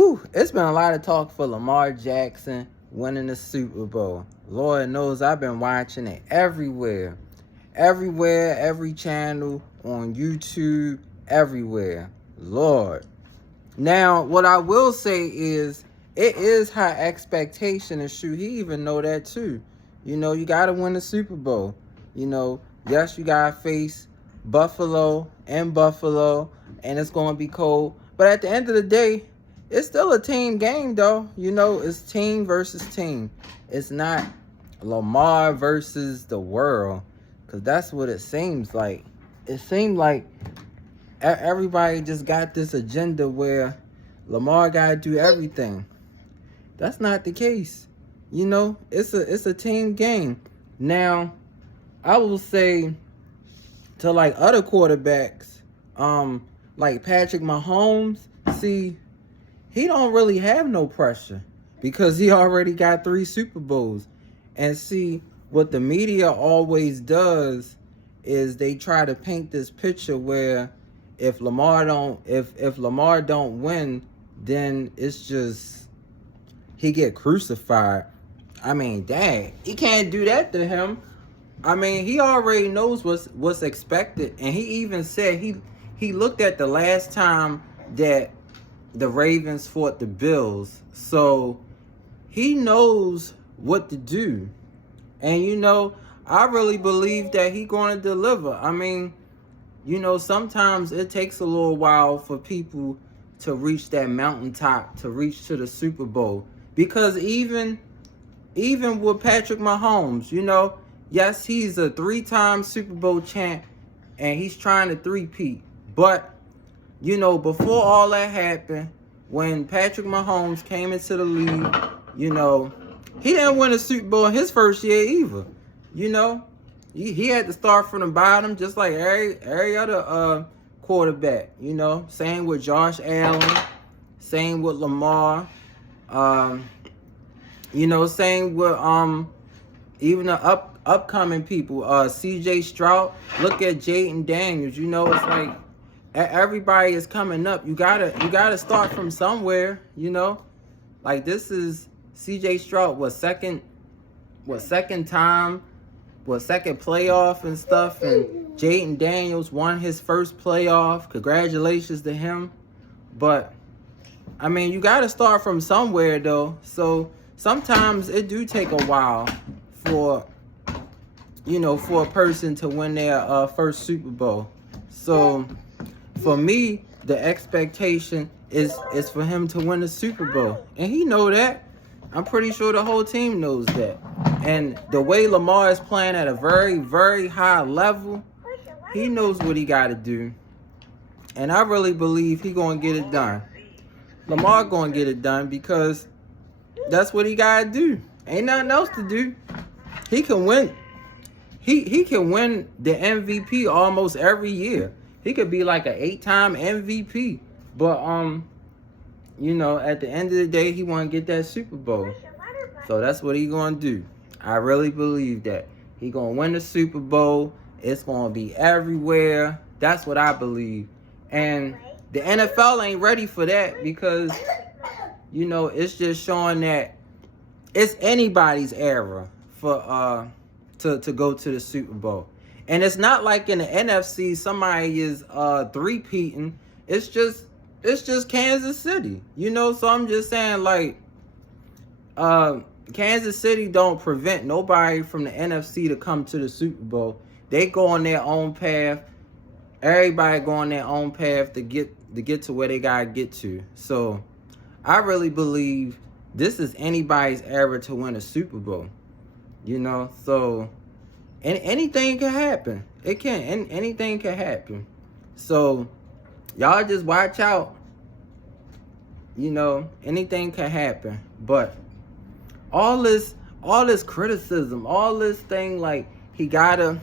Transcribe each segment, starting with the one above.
Whew, it's been a lot of talk for Lamar Jackson winning the Super Bowl. Lord knows I've been watching it everywhere. Everywhere, every channel, on YouTube, everywhere. Lord. Now, what I will say is, it is high expectation, and shoot, he even know that too. You got to win the Super Bowl. Yes, you got to face Buffalo, and it's going to be cold. But at the end of the day, it's still a team game, though. It's team versus team. It's not Lamar versus the world, because that's what it seems like. It seemed like everybody just got this agenda where Lamar got to do everything. That's not the case. It's a team game. Now, I will say to like other quarterbacks, like Patrick Mahomes, see, he don't really have no pressure because he already got 3 Super Bowls. And see, what the media always does is they try to paint this picture where if Lamar don't win, then it's just he get crucified. I mean, dang, he can't do that to him. I mean, he already knows what's expected, and he even said he looked at the last time that the Ravens fought the Bills, so he knows what to do. And I really believe that he going to deliver. I mean, sometimes it takes a little while for people to reach that mountaintop, to reach to the Super Bowl, because even with Patrick Mahomes, yes, he's a 3-time Super Bowl champ, and he's trying to three-peat. But, before all that happened, when Patrick Mahomes came into the league, he didn't win a Super Bowl in his first year either. He had to start from the bottom, just like every other quarterback. Same with Josh Allen, same with Lamar. Same with even the upcoming people. C.J. Stroud. Look at Jaden Daniels. It's like everybody is coming up. You gotta start from somewhere. Like this is C.J. Stroud second playoff and stuff, and Jaden Daniels won his first playoff. Congratulations to him. But I mean, you got to start from somewhere though. So sometimes it do take a while for a person to win their first Super Bowl. So for me, the expectation is for him to win the Super Bowl, and he know that. I'm pretty sure the whole team knows that. And the way Lamar is playing at a very, very high level, he knows what he got to do. And I really believe he going to get it done. Lamar going to get it done because that's what he got to do. Ain't nothing else to do. He can win. He can win the MVP almost every year. He could be like an 8-time MVP. But, at the end of the day, he want to get that Super Bowl. So that's what he going to do. I really believe that. He going to win the Super Bowl. It's going to be everywhere. That's what I believe. And the NFL ain't ready for that because, it's just showing that it's anybody's era for to go to the Super Bowl. And it's not like in the NFC somebody is three-peating. It's just Kansas City. So I'm just saying, like, Kansas City don't prevent nobody from the NFC to come to the Super Bowl. They go on their own path. Everybody go on their own path to get to where they gotta get to. So I really believe this is anybody's era to win a Super Bowl. So anything can happen. Anything can happen. So y'all just watch out. Anything can happen. But all this criticism, all this thing, like he gotta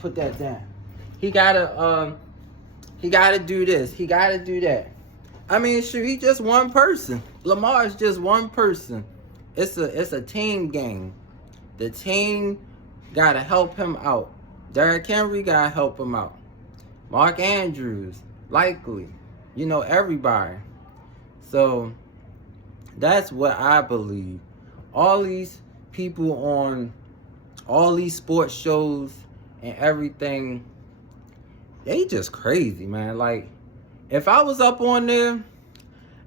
put that down. He gotta do this. He gotta do that. I mean, shoot, he just one person. Lamar is just one person. It's a team game. The team gotta help him out. Derrick Henry gotta help him out. Mark Andrews, likely. Everybody. So That's what I believe. All these people on all these sports shows and everything, they just crazy, man. Like, if I was up on there,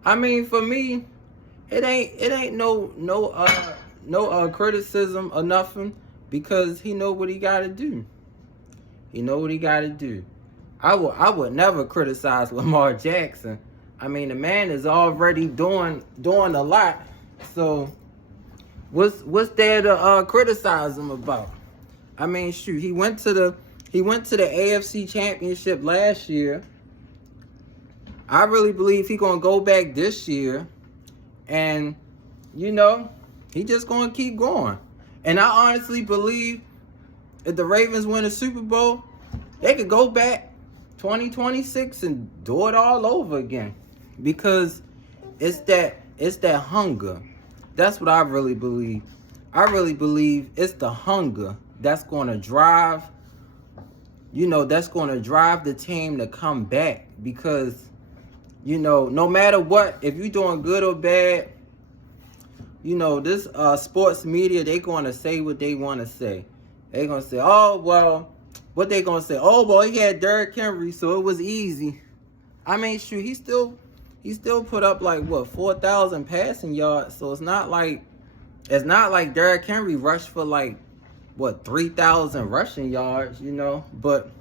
I mean, for me, it ain't no criticism or nothing, because he know what he gotta do. He know what he gotta do. I would never criticize Lamar Jackson. I mean, the man is already doing a lot. So what's there to criticize him about? I mean, shoot, he went to the AFC Championship last year. I really believe he's gonna go back this year, and he just gonna keep going. And I honestly believe if the Ravens win a Super Bowl, they could go back 2026 and do it all over again, because it's that hunger. That's what I really believe. I really believe it's the hunger that's gonna drive. That's gonna drive the team to come back, because no matter what, if you're doing good or bad, this sports media, they gonna say what they want to say. They gonna say, oh well, what they gonna say? Oh well, he had Derrick Henry, so it was easy. I mean, shoot, he still put up like 4,000 passing yards. So it's not like Derrick Henry rushed for 3,000 rushing yards, But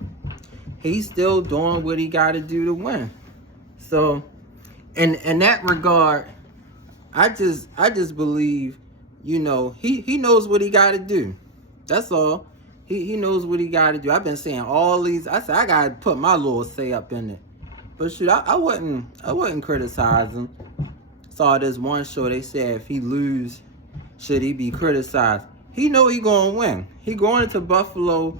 he's still doing what he got to do to win. So, in that regard, I just believe, he knows what he got to do. That's all. He knows what he got to do. I've been saying all these. I said I got to put my little say up in it. But shoot, I wouldn't criticize him. Saw this one show, they said if he lose, should he be criticized? He know he gonna win. He going into Buffalo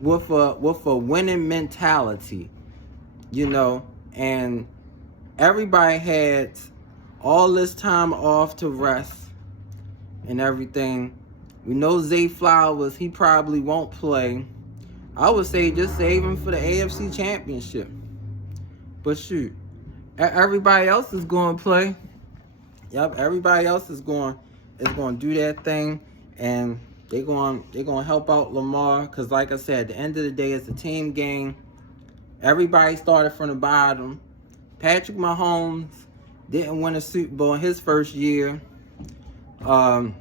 with a winning mentality, and everybody had all this time off to rest and everything. We know Zay Flowers, he probably won't play. I would say just save him for the AFC Championship. But shoot, everybody else is going to play. Yep, everybody else is going to do that thing, and they're going to help out Lamar, because like I said, at the end of the day, it's a team game. Everybody started from the bottom. Patrick Mahomes didn't win a Super Bowl in his first year. But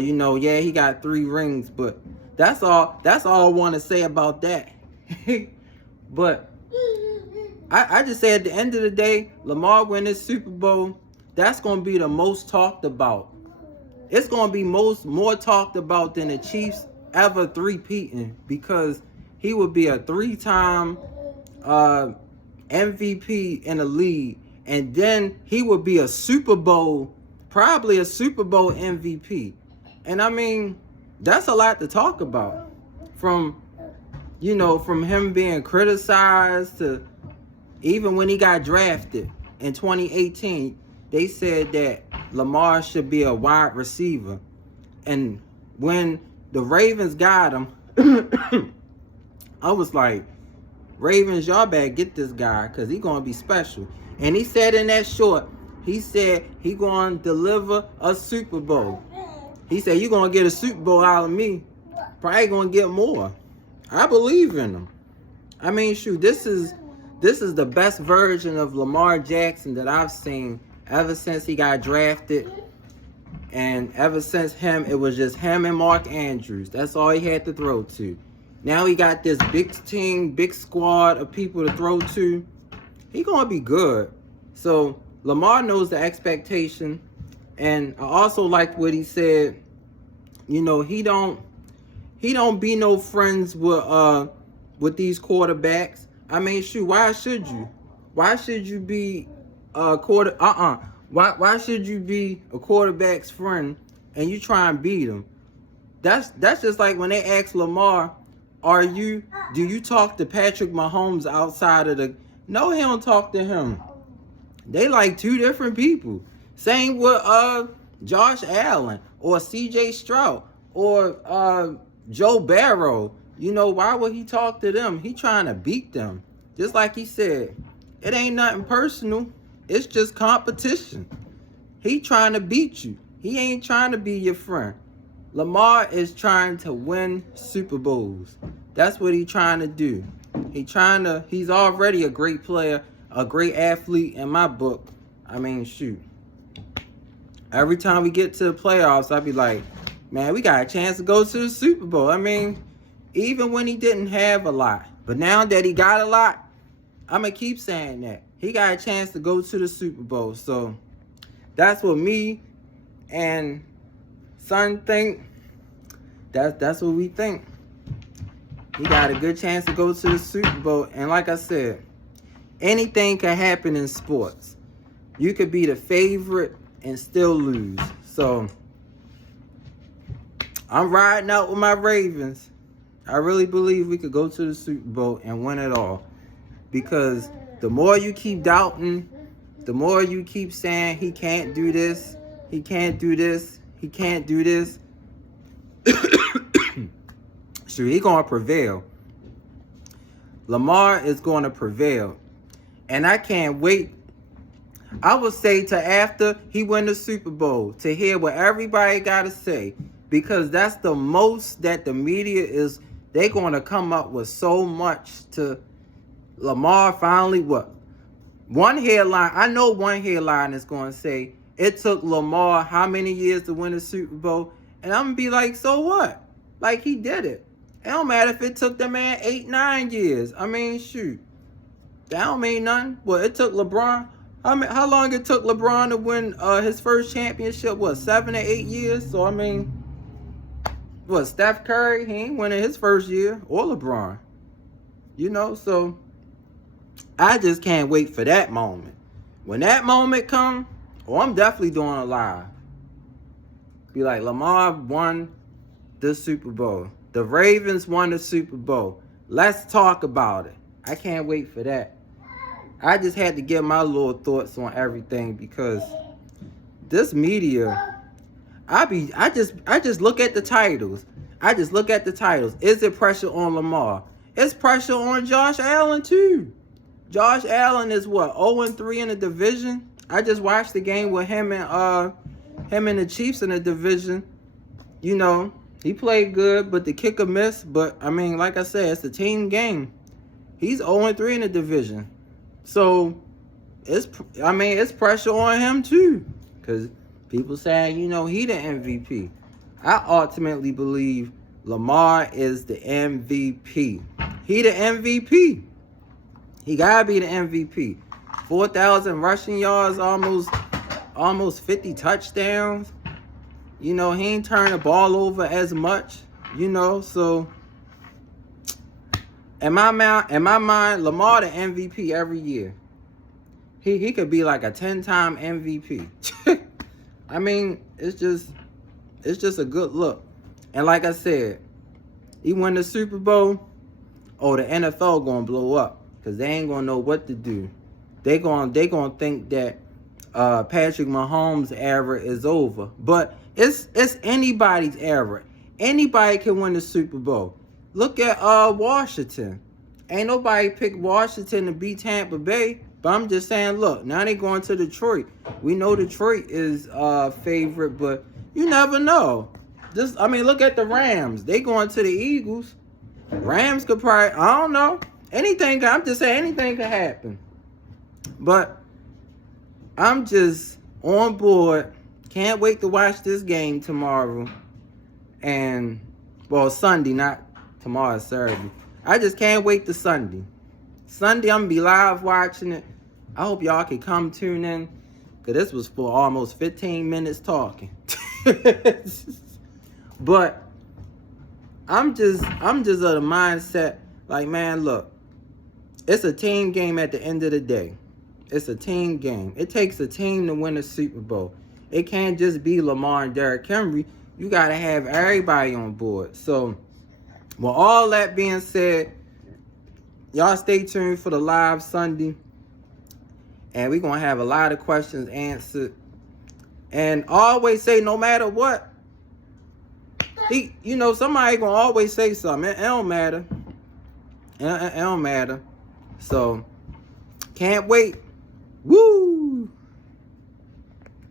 he got 3 rings, but that's all I want to say about that. But I just say at the end of the day, Lamar win this Super Bowl, that's going to be the most talked about. It's going to be more talked about than the Chiefs ever three-peating, because he would be a 3-time MVP in the league, and then he would be probably a Super Bowl MVP. And I mean, that's a lot to talk about. From him being criticized to even when he got drafted in 2018, they said that Lamar should be a wide receiver. And when the Ravens got him, I was like, Ravens, y'all better get this guy, because he going to be special. And he said in that short, he said he going to deliver a Super Bowl. He said, you're going to get a Super Bowl out of me. Probably going to get more. I believe in him. I mean, shoot, this is the best version of Lamar Jackson that I've seen ever since he got drafted. And ever since him, it was just him and Mark Andrews. That's all he had to throw to. Now he got this big team, big squad of people to throw to. He going to be good. So Lamar knows the expectation. And I also like what he said. He don't be no friends with these quarterbacks. I mean, shoot, why should you? Why should you be a Why should you be a quarterback's friend and you try and beat him? That's just like when they asked Lamar, do you talk to Patrick Mahomes outside of the... No, he don't talk to him. They like 2 different people. Same with Josh Allen or C.J. Stroud or Joe Barrow. Why would he talk to them? He trying to beat them. Just like he said, it ain't nothing personal. It's just competition. He trying to beat you. He ain't trying to be your friend. Lamar is trying to win Super Bowls. That's what he's trying to do. He's already a great player, a great athlete in my book. I mean, shoot. Every time we get to the playoffs, I be like, man, we got a chance to go to the Super Bowl. I mean, even when he didn't have a lot. But now that he got a lot, I'm going to keep saying that. He got a chance to go to the Super Bowl. So that's what me and son think. That's what we think. He got a good chance to go to the Super Bowl. And like I said, anything can happen in sports. You could be the favorite and still lose. So I'm riding out with my Ravens. I really believe we could go to the Super Bowl and win it all. Because the more you keep doubting, the more you keep saying he can't do this, he can't do this, he can't do this. Sure, he's going to prevail. Lamar is going to prevail. And I can't wait. I would say to after he win the Super Bowl, to hear what everybody got to say. Because that's the most that the media is. They're going to come up with so much to Lamar finally what? One headline. I know one headline is going to say, it took Lamar how many years to win the Super Bowl? And I'm going to be like, so what? Like, he did it. It don't matter if it took the man 8, 9 years. I mean, shoot. That don't mean nothing. Well, it took LeBron. How long it took LeBron to win his first championship? What, 7 or 8 years? So, I mean, what, Steph Curry? He ain't winning his first year. Or LeBron. You know, so I just can't wait for that moment. When that moment comes, I'm definitely doing a live. Be like, Lamar won the Super Bowl. The Ravens won the Super Bowl. Let's talk about it. I can't wait for that. I just had to get my little thoughts on everything because this media, I just look at the titles. I just look at the titles. Is it pressure on Lamar? It's pressure on Josh Allen too. Josh Allen is what, 0-3 in the division? I just watched the game with him and the Chiefs in the division. You know, he played good, but the kicker missed. But, I mean, like I said, it's a team game. He's 0-3 in the division. So, it's pressure on him, too. Because people saying, you know, he the MVP. I ultimately believe Lamar is the MVP. He the MVP. He got to be the MVP. 4,000 rushing yards, almost 50 touchdowns. You know, he ain't turn the ball over as much, you know, so in my mind, Lamar the MVP every year. He could be like a 10-time MVP. I mean, it's just a good look. And like I said, he won the Super Bowl, the NFL gonna blow up because they ain't gonna know what to do. They gonna think that Patrick Mahomes' era is over. But it's anybody's era. Anybody can win the Super Bowl. Look at Washington. Ain't nobody picked Washington to beat Tampa Bay. But I'm just saying, look, now they going to Detroit. We know Detroit is favorite, but you never know. Look at the Rams. They going to the Eagles. Rams could probably, I don't know. I'm just saying anything could happen. But I'm just on board. Can't wait to watch this game tomorrow. And, well, Sunday, not tomorrow, Saturday. I just can't wait to Sunday. Sunday, I'm going to be live watching it. I hope y'all can come tune in. Because this was for almost 15 minutes talking. But I'm just of the mindset, like, man, look. It's a team game at the end of the day. It's a team game. It takes a team to win a Super Bowl. It can't just be Lamar and Derrick Henry. You got to have everybody on board. So, with all that being said, y'all stay tuned for the live Sunday. And we're going to have a lot of questions answered. And always say, no matter what, somebody going to always say something. It don't matter. It don't matter. So, can't wait. Woo!